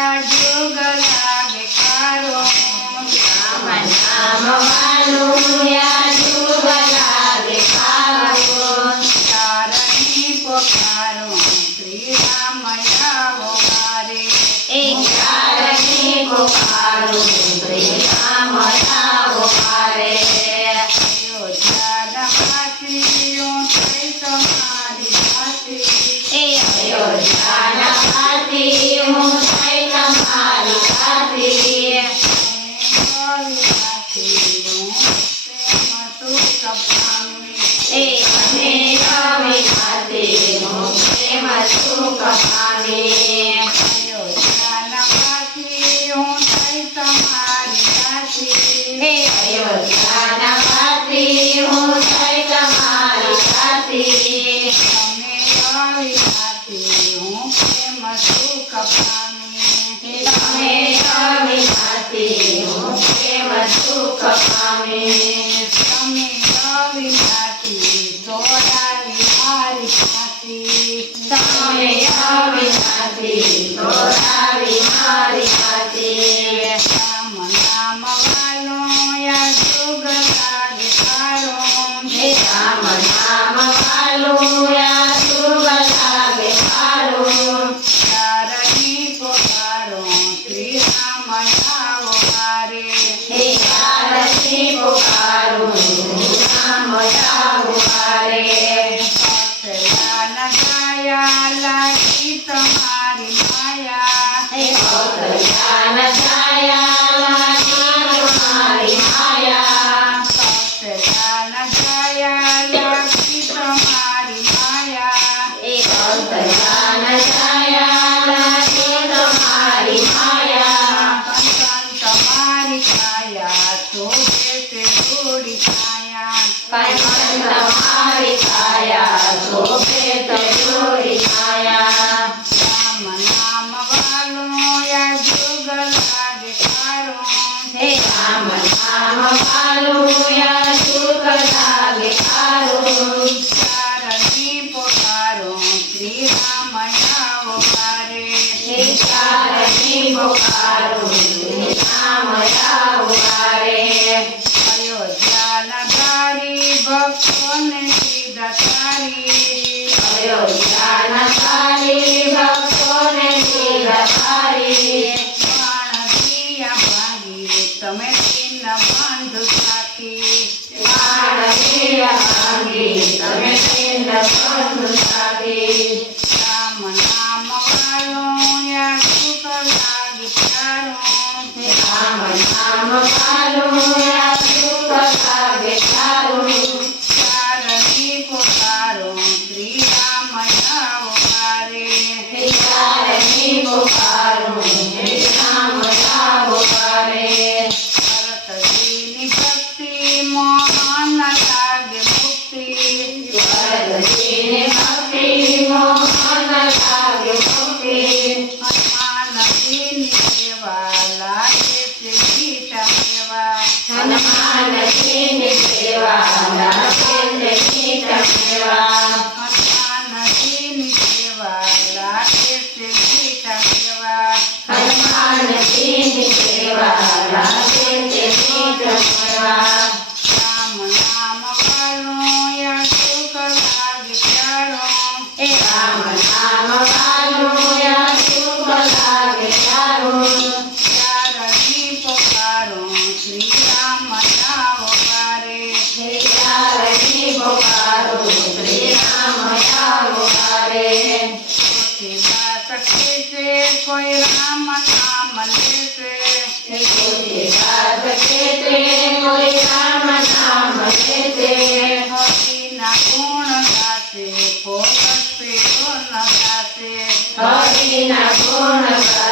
जुग लागे कारो राम नाम वालू या जुग लागे कारो चारणी पुकारो श्री राम आओ मारे एक चारणी पुकारो श्री राम आओ मारे अयोध्या नवासी ऊंचाई तुम्हारी बाती अयोध्या नवासी हूँ तुम्हारी खाती મને રવિ ખાતી હું પ્રેમ સુખ પામી अयोध्या नवासी ऊंचाई तुम्हारी बाती अयोध्या नवासी हूँ तुम्हारी खाती તમે રવિ ખાતી હું પ્રેમ સુખ પામી તમે રવિ ખાતી હું પ્રેમ સુખ પામી તમે રવિ ખાતી દોડાવી મારી ખાતી તમે રવિ ખાતી દોડાવી મારી ખાતી રામ નામ વાલો યા જુગ લાગે તારો રામ નામ વાલું યા જુગ લાગે સારું ચારણી પોકારો શ્રી રામ આવો મારે હે આરતી પુકારું રામ આવો મારે કૌશલ્યા નગાયા લાગી તમારી માયા હે કૌશલ્યા નગાયા લાગી તમારી માયા કૌશલ્યા નગાયા લાગી તમારી માયા હે કૌશલ્યા નગાયા લાગી તમારી માયા કંચન તમારી કાયા શોભે તે થોડી કાયા કંચન તમારી કાયા શોભે તે જોડી કાયા રામ નામ વાલો યા જુગ લાગે તારો હે રામ નામ વાલું યા જુગ લાગે સારું ચારણી પોકારો શ્રી રામ આવો મારે હે ચારણી પુકારું શ્રી રામ આવો મારે અયોધ્યા નગારી ભક્તોને સીધા તારી અયોધ્યા નગારી ભક્તોને સીધા તારી વાણિયા ભાગી તમે ચિન્હ બાંધો સાખી વાણિયા ભાંગી તમે ચિન્હ બંધ સાથી રામ નામ વાલો યા સુખ લાગે પ્યારો રામ નામ વાલું યા સુખ લાગે સારું ચારણી પોકારો શ્રી રામ આવો મારે હે ચારણી પુકારું હે રામ આવો મારે ભરતજીની ભક્તિ મોહન લાગે મુક્તિ ભરતજીની ભક્તિ મોહન લાગે મુક્તિ હનુમાનજીની સેવા લાગે છે ગીતા સેવા હનુમાનજીની સેવા લાગે છે ગીત સેવા હનુમાનજીની સેવા લાગે છે ગીતા સેવા હનુમાનજીની સેવા લાગે છે ગીત સેવા રામ નામ વાલો યા સુખ લાગે પ્યારો હે રામ નામ વાલું યા સુખ લાગે સારું ચારણી પોકારો શ્રી રામ આવો મારે હે ચારણી પુકારું શ્રી રામ આવો મારે સેવા સખે છે કોઈ રામ નામ લેશે કોઈ વાત કહેતે કોઈ રામ નામ લેતે હરિના ગુણ ગાશે ફોગશે તો ન ગાશે હરિના ગુણ ગાશે